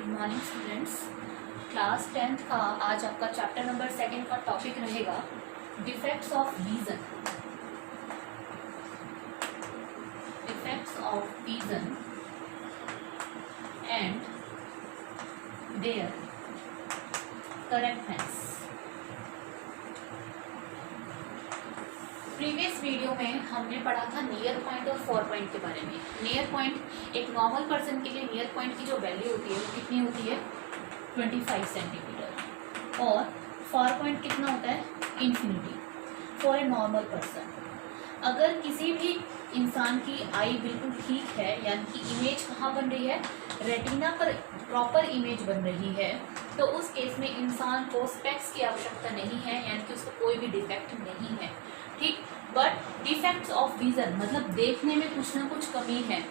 Good morning students. Class 10th का आज आपका चैप्टर नंबर 2 का टॉपिक रहेगा defects of vision. Defects of vision and their correctness. Previous video में हमने पढ़ा था नियर पॉइंट और फॉर पॉइंट के बारे में। नियर पॉइंट एक नॉर्मल पर्सन के लिए नियर पॉइंट की जो वैल्यू होती है वो कितनी होती है 25 सेंटीमीटर, और फॉर पॉइंट कितना होता है infinity for a normal person. अगर किसी भी इंसान की आई बिल्कुल ठीक है, यानी कि इमेज कहाँ बन रही है, रेटिना पर प्रॉपर इमेज बन रही है, तो उस केस में इंसान को स्पेक्स की आवश्यकता नहीं है, यानी कि उसको कोई भी डिफेक्ट नहीं है। ठीक, बट डिफेक्ट्स ऑफ विजन मतलब देखने में कुछ ना कुछ कमी है,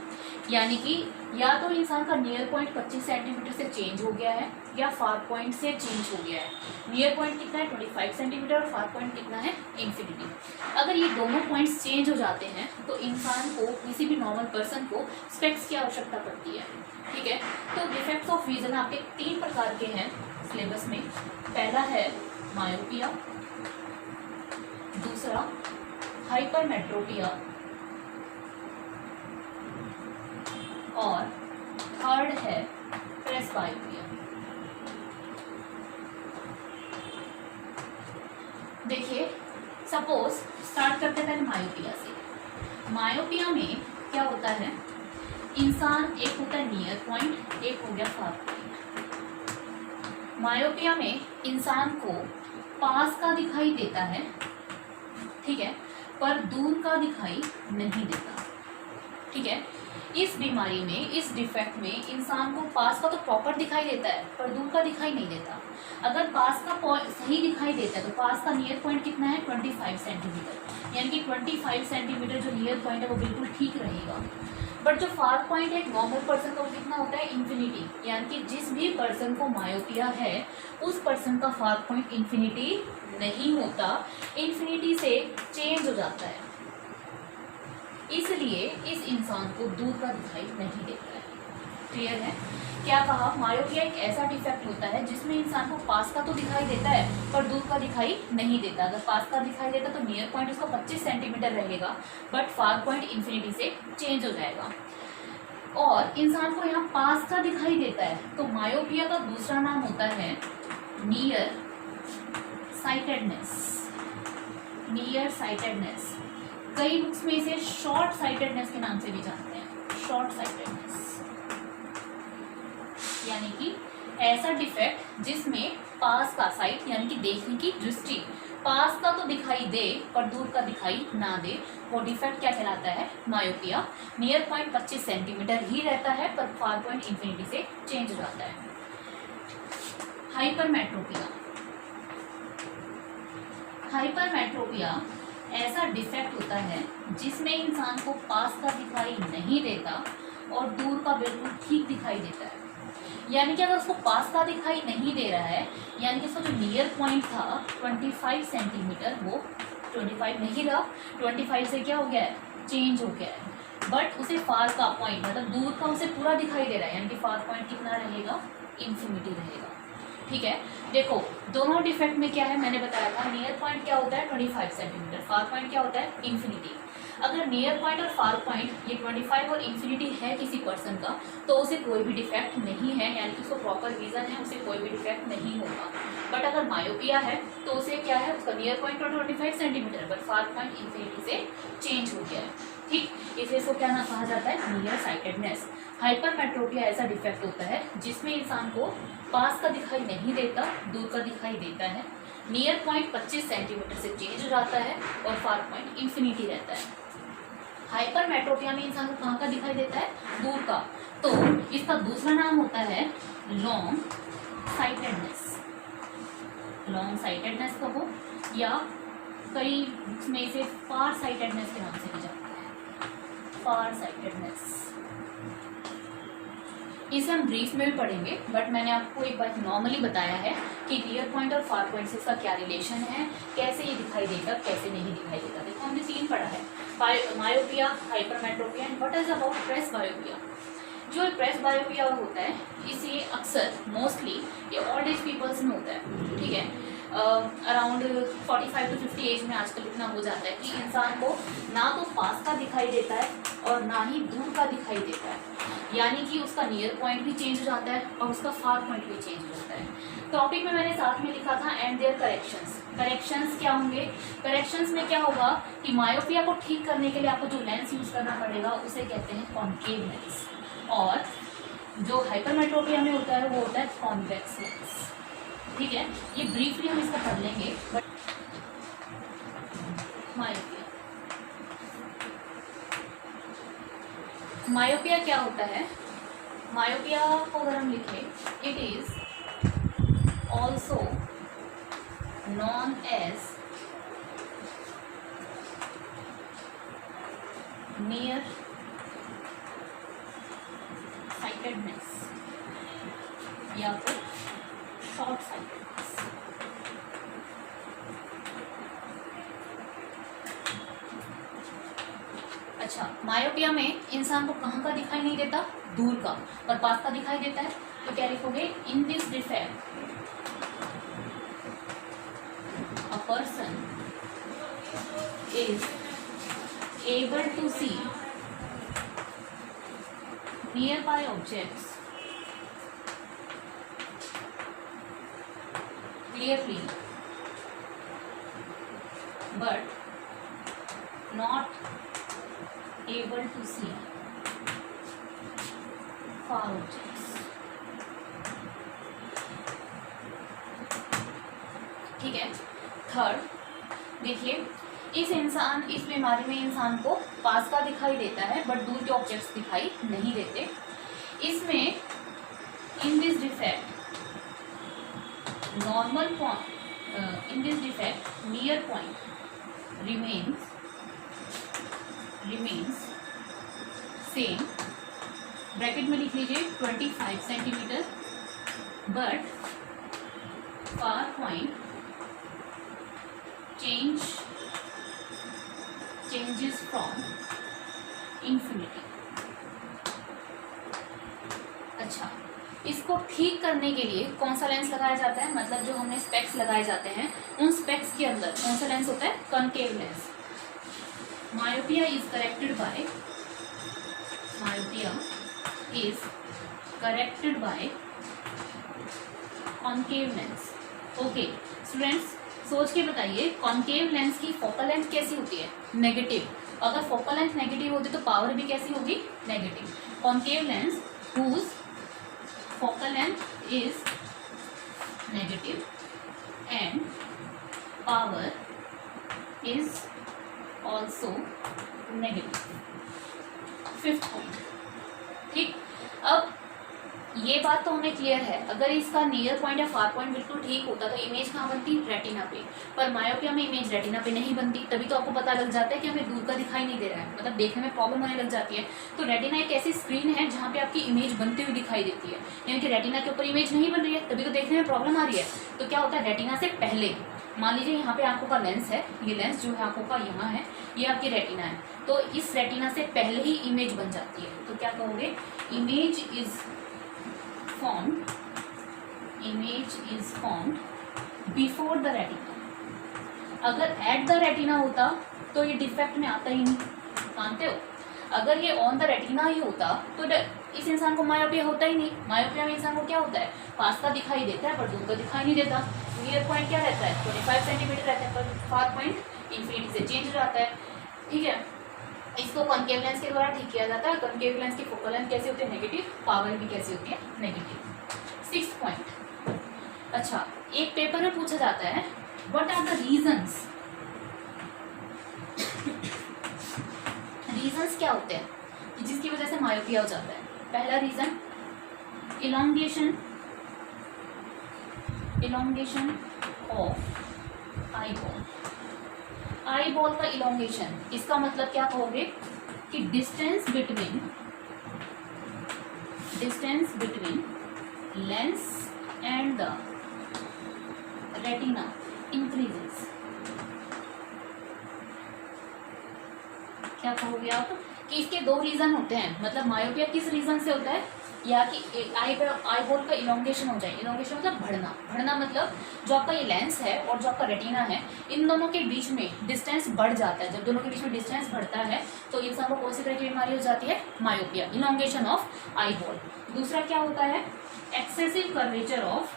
यानी कि या तो इंसान का नियर पॉइंट 25 सेंटीमीटर से चेंज हो गया है या फार पॉइंट से चेंज हो गया है। नियर पॉइंट कितना है 25 सेंटीमीटर और फार पॉइंट कितना है इन्फिनिटी। अगर ये दोनों पॉइंट्स चेंज हो जाते हैं तो इंसान को, किसी भी नॉर्मल पर्सन को स्पेक्स की आवश्यकता पड़ती है। ठीक है, तो डिफेक्ट्स ऑफ विजन आपके 3 प्रकार के हैं सिलेबस में। पहला है मायोपिया, दूसरा हाइपरमेट्रोपिया और थर्ड है प्रेसबायोपिया। देखिए, सपोज स्टार्ट करते पहले मायोपिया से। मायोपिया में क्या होता है, इंसान एक होता है नियर पॉइंट, एक हो गया फार पॉइंट। मायोपिया में इंसान को पास का दिखाई देता है, ठीक है, पर दूर का दिखाई नहीं देता। ठीक है, इस बीमारी में, इस डिफेक्ट में इंसान को पास का तो प्रॉपर दिखाई देता है पर दूर का दिखाई नहीं देता। अगर पास का सही दिखाई देता है तो पास का नियर पॉइंट कितना है 25 सेंटीमीटर, यानी कि 25 सेंटीमीटर जो नियर पॉइंट है वो बिल्कुल ठीक रहेगा। बट जो फार पॉइंट है एक नॉर्मल पर्सन का वो कितना होता है इन्फिनिटी, यानी कि जिस भी पर्सन को मायोपिया है उस पर्सन का फार पॉइंट इन्फिनिटी नहीं होता, इन्फिनिटी से चेंज हो जाता है। इसलिए इस इंसान को दूर का दिखाई नहीं देता है। क्लियर है? क्या कहा, मायोपिया एक ऐसा डिफेक्ट होता है जिसमें इंसान को पास का तो दिखाई देता है पर दूर का दिखाई नहीं देता। अगर पास का दिखाई देता तो नियर पॉइंट उसका 25 सेंटीमीटर रहेगा, बट फार पॉइंट इन्फिनिटी से चेंज हो जाएगा। और इंसान को यहाँ पास का दिखाई देता है तो मायोपिया का दूसरा नाम होता है नियर साइटेडनेस। नियर साइटेडनेस, कई बुक्स में इसे शॉर्ट साइटेडनेस के नाम से भी जानते हैं। शॉर्ट साइटेडनेस यानी कि ऐसा डिफेक्ट जिसमें पास का साइट यानी कि देखने की दृष्टि, पास का तो दिखाई दे पर दूर का दिखाई ना दे, वो डिफेक्ट क्या कहलाता है मायोपिया। नियर पॉइंट 25 सेंटीमीटर ही रहता है पर फार पॉइंट इन्फिनिटी से चेंज हो जाता है। हाइपरमेट्रोपिया, हाइपरमेट्रोपिया ऐसा डिफेक्ट होता है जिसमें इंसान को पास का दिखाई नहीं देता और दूर का बिल्कुल ठीक दिखाई देता है। यानी कि अगर उसको पास का दिखाई नहीं दे रहा है, यानी कि उसका जो नियर पॉइंट था 25 सेंटीमीटर वो 25 नहीं रहा, 25 से क्या हो गया है चेंज हो गया है, बट उसे फार का पॉइंट मतलब दूर का उसे पूरा दिखाई दे रहा है, यानी कि फार पॉइंट कितना रहेगा इन्फिनिटी रहेगा। ठीक है, देखो दोनों डिफेक्ट में क्या है मैंने बताया था, नियर पॉइंट क्या होता है 25 सेंटीमीटर, फार पॉइंट क्या होता है इन्फिनिटी। अगर नियर पॉइंट और फार पॉइंट ये 25 और इन्फिनिटी है किसी पर्सन का तो उसे कोई भी डिफेक्ट नहीं है, यानी कि उसको प्रॉपर विजन है, उसे कोई भी डिफेक्ट नहीं होगा। बट अगर मायोपिया है तो उसे क्या है, उसका नियर पॉइंट और 25 centimetre but far point infinity से चेंज हो गया है। ठीक, इसलिए इसको क्या ना कहा जाता है नियर साइटेडनेस। हाइपरमेट्रोपिया ऐसा डिफेक्ट होता है जिसमें इंसान को पास का दिखाई नहीं देता, दूर का दिखाई देता है, नियर पॉइंट 25 सेंटीमीटर से चेंज हो जाता है और फार पॉइंट इन्फिनिटी रहता है। हाइपरमेट्रोपिया में इंसान को कहाँ का दिखाई देता है दूर का, तो इसका दूसरा नाम होता है लॉन्ग साइटेडनेस। लॉन्ग साइटेडनेस कहो या कई बुक्स में इसे फार साइटेडनेस के नाम से भी जानते हैं। फार साइटेडनेस इसे हम ब्रीफ में भी पढ़ेंगे, बट मैंने आपको एक बार नॉर्मली बताया है कि नियर पॉइंट और फार पॉइंट से इसका क्या रिलेशन है, कैसे ये दिखाई देगा कैसे नहीं दिखाई देगा। देखो हमने 3 पढ़ा है, myopia, hypermetropia and what is about presbyopia. जो प्रेस बायोपिया होता है इसे अक्सर मोस्टली ये ओल्ड एज पीपल्स में होता है, ठीक है। अराउंड 45 to 50 एज में आजकल इतना हो जाता है कि इंसान को ना तो पास का दिखाई देता है और ना ही दूर का दिखाई देता है, यानी कि उसका नियर पॉइंट भी चेंज हो जाता है और उसका फार पॉइंट भी चेंज हो जाता है। टॉपिक में मैंने साथ में लिखा था एंड देयर करेक्शंस। करेक्शंस क्या होंगे? करेक्शंस में क्या होगा कि मायोपिया को ठीक करने के लिए आपको जो लेंस यूज करना पड़ेगा उसे कहते हैं कॉन्केव लेंस, और जो हाइपरमेट्रोपिया में होता है वो होता है कॉन्वेक्स लेंस, ठीक है। ये ब्रीफली हम इसको पढ़ लेंगे। बट मायोपिया, मायोपिया क्या होता है? मायोपिया को अगर हम लिखें, it is also known as near sightedness या फिर शॉर्ट साइटेडनेस। अच्छा, मायोपिया में इंसान को कहाँ का दिखाई नहीं देता? दूर का, पर पास का दिखाई देता है। तो क्या लिखोगे? In this defect a person is able to see nearby objects clearly but not able to see far objects, ठीक है। थर्ड देखिए, इस बीमारी में इंसान को पास का दिखाई देता है बट दूर के ऑब्जेक्ट्स दिखाई नहीं देते। इसमें इन this defect normal point, in this defect near point remains same, bracket में लिख लीजिए 25 centimetre, but far point changes from infinity। अच्छा, इसको ठीक करने के लिए कौन सा लेंस लगाया जाता है? मतलब जो हमने स्पेक्स लगाए जाते हैं उन स्पेक्स के अंदर कौन सा लेंस होता है? Concave lens. Myopia is corrected bye concave lens. Okay students, सोच के बताइए कॉनकेव लेंस की फोकल लेंथ कैसी होती है? नेगेटिव। अगर फोकल लेंथ नेगेटिव होती तो पावर भी कैसी होगी? Negative. Concave lens whose focal length is negative and power is also negative. Fifth point, ठीक। अब ये बात तो हमें क्लियर है, अगर इसका नियर पॉइंट या फार पॉइंट बिल्कुल ठीक होता तो इमेज कहाँ बनती? रेटिना पे। पर मायोपिया में इमेज रेटिना पे नहीं बनती, तभी तो आपको पता लग जाता है कि हमें दूर का दिखाई नहीं दे रहा है, मतलब देखने में प्रॉब्लम होने लग जाती है। तो रेटिना एक ऐसी स्क्रीन है जहाँ पे आपकी इमेज बनती हुई दिखाई देती है, यानी कि रेटिना के ऊपर इमेज नहीं बन रही है, तभी तो देखने में प्रॉब्लम आ रही है। तो क्या होता है? रेटिना से पहले, मान लीजिए यहाँ पे आंखों का लेंस है, ये लेंस जो है आंखों का यहाँ है, ये आपकी रेटिना है, तो इस रेटिना से पहले ही इमेज बन जाती है। तो क्या कहोगे? Image is formed before the retina। अगर at the retina होता तो ये डिफेक्ट में आता ही नहीं, मानते हो? अगर ये ऑन द रेटिना ही होता तो इस इंसान को मायोपिया होता ही नहीं। मायोपिया में इंसान को क्या होता है? पास का दिखाई देता है पर दूर का दिखाई नहीं देता। नियर पॉइंट क्या रहता है? 25 सेंटीमीटर रहता है, पर फार पॉइंट इन्फिनिटी से चेंज हो जाता है, ठीक है। इसको कॉनकेव लेंस के द्वारा ठीक किया जाता है। कॉनकेव लेंस की फोकल लेंथ कैसी होती है? नेगेटिव। पावर भी कैसी होती है? नेगेटिव। 6th पॉइंट, अच्छा, एक पेपर में पूछा जाता है व्हाट आर द रीजंस क्या होते हैं कि जिसकी वजह से मायोपिया हो जाता है? पहला reason elongation of eyeball का इलोंगेशन। इसका मतलब क्या कहोगे कि distance between lens and the retina increases. क्या कहोगे आप? कि इसके दो रीजन होते हैं, मतलब मायोपिया किस रीजन से होता है, या कि आई बॉल का इलोंगेशन हो जाए। इलोंगेशन मतलब बढ़ना, बढ़ना मतलब जो आपका ये लेंस है और जो आपका रेटिना है, इन दोनों के बीच में डिस्टेंस बढ़ जाता है। जब दोनों के बीच में डिस्टेंस बढ़ता है तो इंसान को कौन सी तरह की बीमारी हो जाती है, myopia, elongation of eye ball. दूसरा क्या होता है, excessive curvature of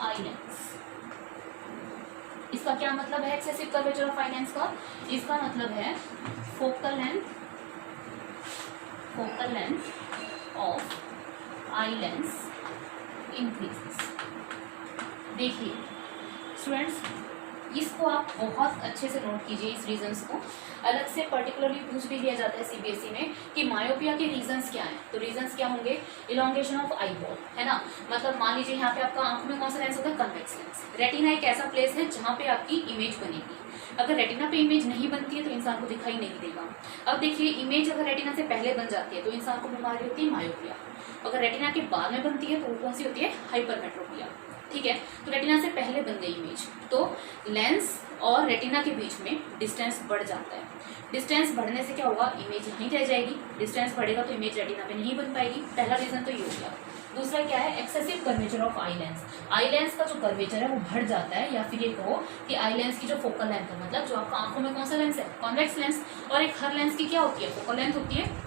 eye lens. इसका क्या मतलब है excessive curvature of eye lens का, इसका मतलब है focal length of eye lens increases. देखिए स्टूडेंट्स, इसको आप बहुत अच्छे से नोट कीजिए, इस रीजंस को अलग से पर्टिकुलरली पूछ भी दिया जाता है सीबीएसई में कि मायोपिया के रीजंस क्या हैं। तो रीजंस क्या होंगे, इलोंगेशन ऑफ आई बॉल, है ना, मतलब मान लीजिए यहाँ पे आपका आंखों में कौन सा लेंस होता है, कन्वेक्स लेंस। रेटिना एक ऐसा प्लेस है जहाँ पे आपकी इमेज बनेगी। अगर रेटिना पे इमेज नहीं बनती है तो इंसान को दिखाई नहीं देगा। अब देखिए, इमेज अगर रेटिना से पहले बन जाती है तो इंसान को बीमारी होती है मायोपिया। अगर रेटिना के बाद में बनती है तो वो कौन सी होती है, हाइपरमेट्रोपिया। ठीक है, तो रेटिना से पहले बन गई इमेज, तो लेंस और रेटिना के बीच में डिस्टेंस बढ़ जाता है। डिस्टेंस बढ़ने से क्या होगा, इमेज यहीं रह जाएगी। डिस्टेंस बढ़ेगा तो इमेज रेटिना पे नहीं बन पाएगी। पहला रीजन तो ये हो गया। दूसरा क्या है, excessive curvature of eye lens. Eye lens का जो कर्वेचर है वो बढ़ जाता है, या फिर ये कहो कि आई लेंस की जो फोकल लेंथ है, मतलब जो आपका आंखों में कौन सा लेंस है, कॉन्वेक्स लेंस, और एक हर लेंस की क्या होती है, फोकल लेंथ होती है।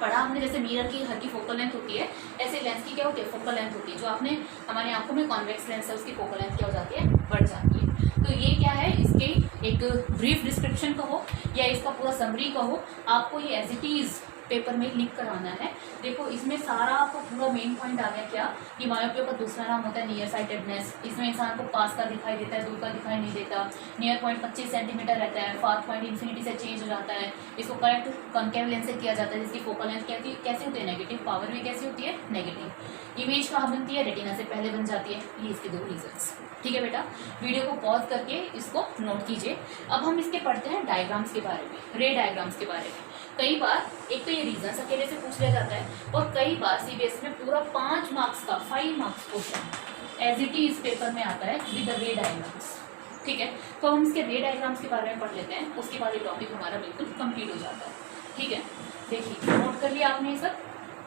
पढ़ा हमने, जैसे मिरर की हर की फोकल लेंथ होती है, ऐसे लेंस की क्या होती है, फोकल लेंथ होती है। जो आपने हमारी आंखों में कॉन्वेक्स लेंस है उसकी फोकल लेंथ क्या हो जाती है, बढ़ जाती है। तो ये क्या है, इसके एक ब्रीफ डिस्क्रिप्शन कहो या इसका पूरा समरी कहो, आपको ये एज इट इज पेपर में लिख कर आना है। देखो इसमें सारा आपको पूरा मेन पॉइंट आ गया क्या, कि मायोपिया का दूसरा नाम होता है नियर साइटेडनेस। इसमें इंसान को पास का दिखाई देता है, दूर का दिखाई नहीं देता। नियर पॉइंट 25 सेंटीमीटर रहता है, फार पॉइंट इन्फिनिटी से चेंज हो जाता है। इसको करेक्ट कॉन्केव लेंस से किया जाता है, जिसकी फोकल लेंथ कैसी होती है, नेगेटिव। पावर भी कैसी होती है, नेगेटिव। इमेज कहाँ बनती है, रेटिना से पहले बन जाती है। ये इसके दो रीजंस। ठीक है बेटा, वीडियो को पॉज करके इसको नोट कीजिए। अब हम इसके पढ़ते हैं डायग्राम्स के बारे में, रे डायग्राम्स के बारे में। कई बार एक तो ये रीजंस अकेले से पूछ लिया जाता है, और कई बार सीबीएसई में पूरा 5 मार्क्स का 5 marks question as it is paper में आता है विद द रे डायग्राम्स। ठीक है, तो हम इसके रे डायग्राम्स के बारे में पढ़ लेते हैं, उसके बाद ये टॉपिक हमारा बिल्कुल कंप्लीट हो जाता है। ठीक है, देखिए नोट कर लिया आपने ये सब।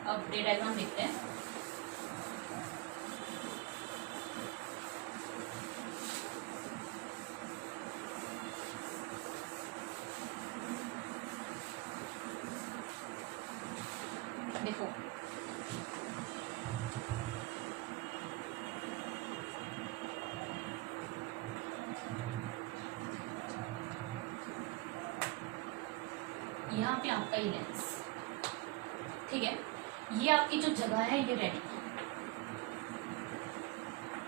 अब रे डायग्राम देखते हैं। देखो यहाँ पे आपका ये लेंस, ठीक है, ये आपकी जो जगह है ये रेटिना।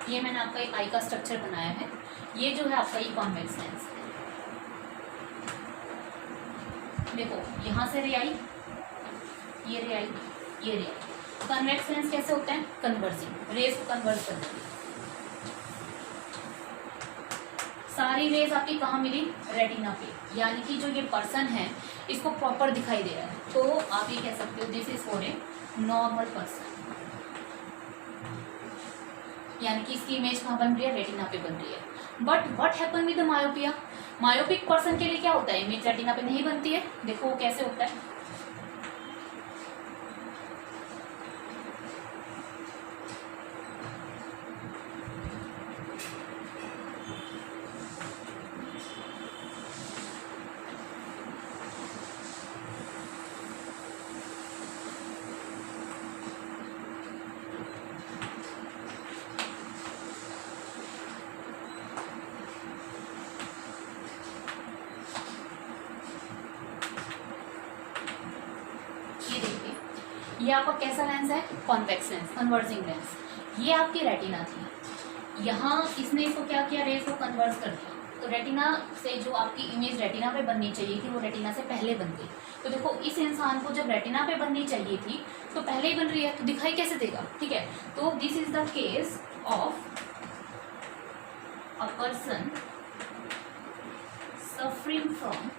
ये मैंने आपका एक आई का स्ट्रक्चर बनाया है। ये जो है आपका ये कॉन्वेक्स लेंस है। देखो यहाँ से रे आई, ये रे आई, ये रे आई। कन्वेक्स लेंस कैसे होते हैं, कन्वर्जिंग, रेज को कन्वर्ज कर देते हैं। सारी रेज आपकी कहाँ मिली, रेटिना पे, यानी कि जो ये पर्सन है इसको प्रॉपर दिखाई दे रहा है। तो आप ये कह सकते हो this is for a normal person, यानी कि इसकी इमेज कहाँ बन रही है, रेटिना पे बन रही है। But what happen with the myopia, myopic person के लिए क्या होता है, इमेज रेटिना पे नहीं बनती है। देखो वो कैसे होता है, ये आपका कैसा लेंस है, कॉन्वेक्स लेंस, कन्वर्जिंग लेंस। ये आपकी रेटिना थी, यहाँ इसने इसको क्या किया, रेज को कन्वर्ज कर दिया। तो रेटिना से जो आपकी इमेज रेटिना पे बननी चाहिए थी वो रेटिना से पहले बन गई। तो देखो इस इंसान को जब रेटिना पे बननी चाहिए थी तो पहले ही बन रही है, तो दिखाई कैसे देगा। ठीक है, तो this is the case of a person suffering from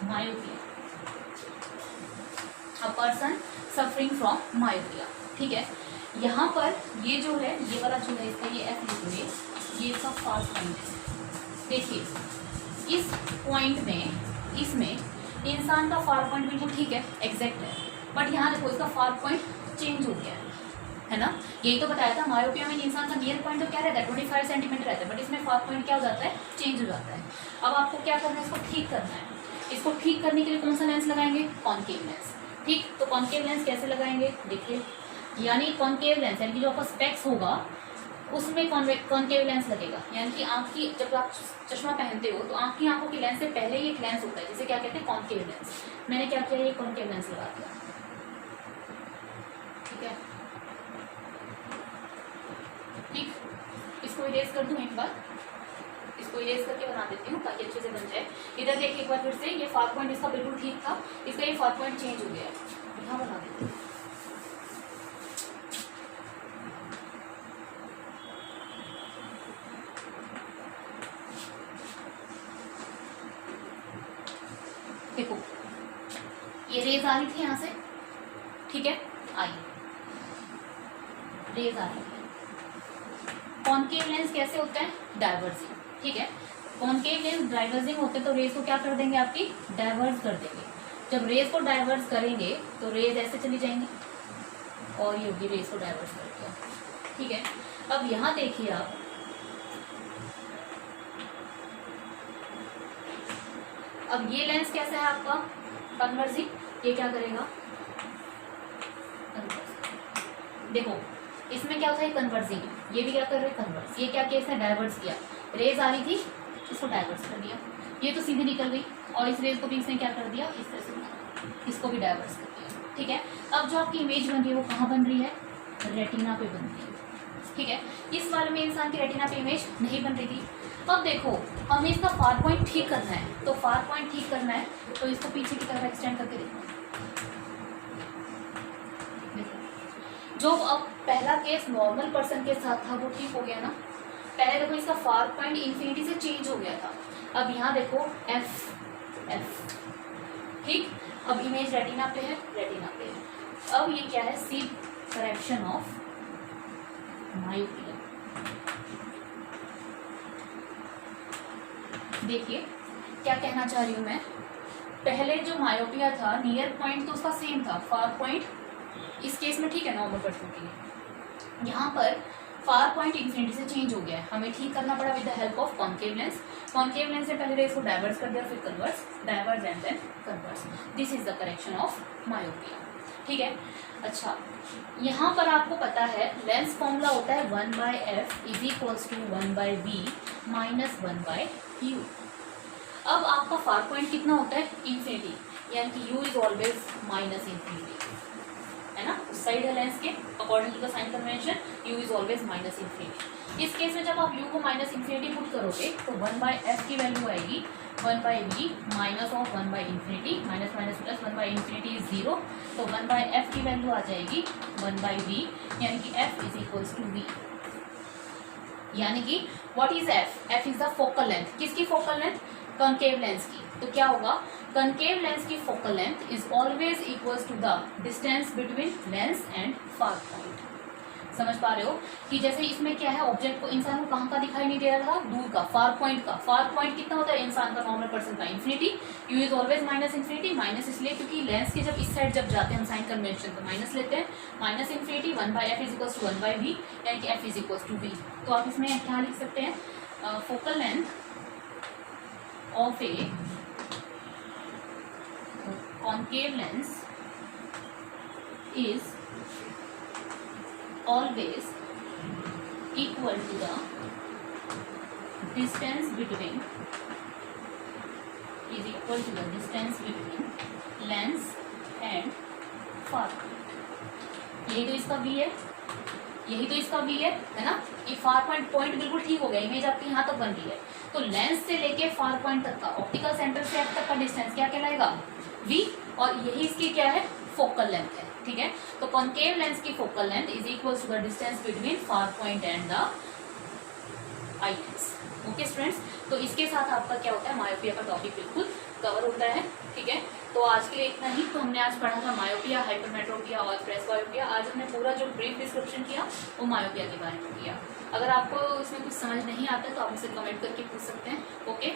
myopia, a person suffering from myopia. ठीक है, यहाँ पर ये जो है, ये वाला जो है इसका, ये एफ लिख लो, ये इसका फार पॉइंट है। देखिए इस पॉइंट में, इसमें इंसान का फार पॉइंट बिल्कुल ठीक है, एग्जैक्ट है, बट यहाँ देखो इसका फार पॉइंट चेंज हो गया है ना। यही तो बताया था, मायोपिया में इंसान का नियर पॉइंट तो क्या रहता है, 25 सेंटीमीटर रहता है, बट इसमें फार पॉइंट क्या हो जाता है, चेंज हो जाता है। अब आपको क्या करना है, इसको ठीक करना है। इसको ठीक करने के लिए कौन सा लेंस लगाएंगे, कॉनकेव लेंस। ठीक, तो कॉनकेव लेंस कैसे लगाएंगे, देखिए, यानी कॉनकेव लेंस यानी कि जो आपका स्पेक्स होगा उसमें कॉनकेव लेंस लगेगा। यानी कि आँख की, जब आप चश्मा पहनते हो तो आँख की आंखों की लेंस से पहले ही एक लेंस होता है, जिसे क्या कहते हैं, कॉनकेव लेंस। मैंने क्या किया, ये कॉनकेव लेंस लगा दिया, ठीक है। ठीक, इसको इरेज कर दूं एक बार, इसको इरेज करके बना देती हूँ ताकि अच्छे से बन जाए। इधर देखिए एक बार फिर से, ये फार पॉइंट इसका बिल्कुल ठीक था, इसका ये फार पॉइंट चेंज हो गया है, यहाँ बना देती हूँ। देखो ये रेज आ रही थी यहाँ से, ठीक है, आई रेज आ रही है। कॉनकेव लेंस कैसे होता है, डाइवर्जिंग, ठीक है। कॉनकेव लेंस डाइवर्जिंग होते हैं तो रेज को क्या कर देंगे, आपकी डाइवर्स कर देंगे। जब रेज को डाइवर्स करेंगे तो रेज ऐसे चली जाएंगी और ये होगी रेज को डाइवर्स कर दिया, ठीक है। अब यहाँ देखिए आप, अब ये लेंस कैसा है आपका, कन्वर्जिंग, ये क्या करेगा, देखो इसमें क्या होता है, कन्वर्जिंग, ये भी क्या कर रहे हैं, कन्वर्स। ये क्या किया, इसने डाइवर्स किया, रेज आ रही थी इसको डाइवर्स कर दिया, ये तो सीधी निकल गई, और इस रेज को भी इसने क्या कर दिया, इस तरह से इसको भी डाइवर्स कर दिया, ठीक है। अब जो आपकी इमेज बन रही है वो कहाँ बन रही है, रेटिना पे बन रही है, ठीक है। इस वाले में इंसान की रेटिना पे इमेज नहीं बन रही थी। अब देखो हमें इसका फार पॉइंट ठीक करना है, तो फार पॉइंट ठीक करना है तो इसको पीछे की तरफ एक्सटेंड करके देखो। जो अब पहला केस नॉर्मल पर्सन के साथ था वो ठीक हो गया ना, पहले देखो इसका फार पॉइंट इन्फिनिटी से चेंज हो गया था। अब यहाँ देखो एफ एफ, ठीक। अब इमेज रेटिना पे है, रेटिना पे है। अब ये क्या है, सी करेक्शन ऑफ मायोपिया। देखिए क्या कहना चाह रही हूँ मैं, पहले जो मायोपिया था नियर पॉइंट तो उसका सेम था, फार पॉइंट इस केस में ठीक है नॉर्मल पर्सन के लिए, यहाँ पर फार पॉइंट इन्फिनिटी से चेंज हो गया है, हमें ठीक करना पड़ा with the help of concave lens. Concave lens से पहले रेज को डाइवर्स कर दिया, फिर converge, diverge and then converge. This is the correction of myopia, ठीक है। अच्छा, यहाँ पर आपको पता है लेंस फॉर्मूला होता है 1/f is equals to 1/v minus 1/u। अब आपका फार पॉइंट कितना होता है, इन्फिनिटी, यानी कि u is always minus infinity, है ना, उस साइड है लेंस के, according to the sign convention u is always minus infinity. इस केस में जब आप u को माइनस इन्फिनिटी पुट करोगे तो 1/f की वैल्यू आएगी 1/v माइनस ऑफ 1/इन्फिनिटी, माइनस माइनस प्लस 1/इन्फिनिटी इज 0, तो 1/f की वैल्यू आ जाएगी 1/v, यानी कि f is equals to v। यानी कि what is f, f is the focal length, किसकी फोकल लेंथ, कॉनकेव लेंस की। तो क्या होगा, कॉनकेव लेंस की focal length is always equals to the distance between lens and far point. समझ पा रहे हो कि जैसे इसमें क्या है, ऑब्जेक्ट को, इंसान को कहाँ का दिखाई नहीं दे रहा था, दूर का, फार पॉइंट का। फार पॉइंट कितना होता है इंसान का, नॉर्मल पर्सन का, infinity. You is always minus infinity, minus इसलिए क्योंकि लेंस के जब इस साइड जब जाते हैं हम साइन कन्वेंशन तो माइनस लेते हैं, minus infinity 1/f is equals to 1/v, यानी कि f is equals to v। तो आप इसमें क्या लिख सकते हैं, focal length of a concave lens is always equal to the distance between lens and far point। यही तो इसका v है, यही तो इसका v है ना। ये फार पॉइंट बिल्कुल ठीक हो गया, इमेज आपकी यहाँ तक बन रही है, तो लेंस से लेके फार पॉइंट तक का, ऑप्टिकल सेंटर से f तक का डिस्टेंस क्या कहलाएगा, v, और यही इसकी क्या है, फोकल लेंथ है, ठीक है। तो कॉनकेव लेंस की focal length is equals to the distance between far point and the eye lens. Okay students, तो इसके साथ आपका क्या होता है, मायोपिया का टॉपिक बिल्कुल कवर होता है, ठीक है। तो आज के लिए इतना ही। तो हमने आज पढ़ा था मायोपिया, हाइपरमेट्रोपिया और प्रेसबायोपिया। आज हमने पूरा जो ब्रीफ डिस्क्रिप्शन किया वो मायोपिया के बारे में किया। अगर आपको इसमें कुछ समझ नहीं आता तो आप मुझसे कमेंट करके पूछ सकते हैं। ओके।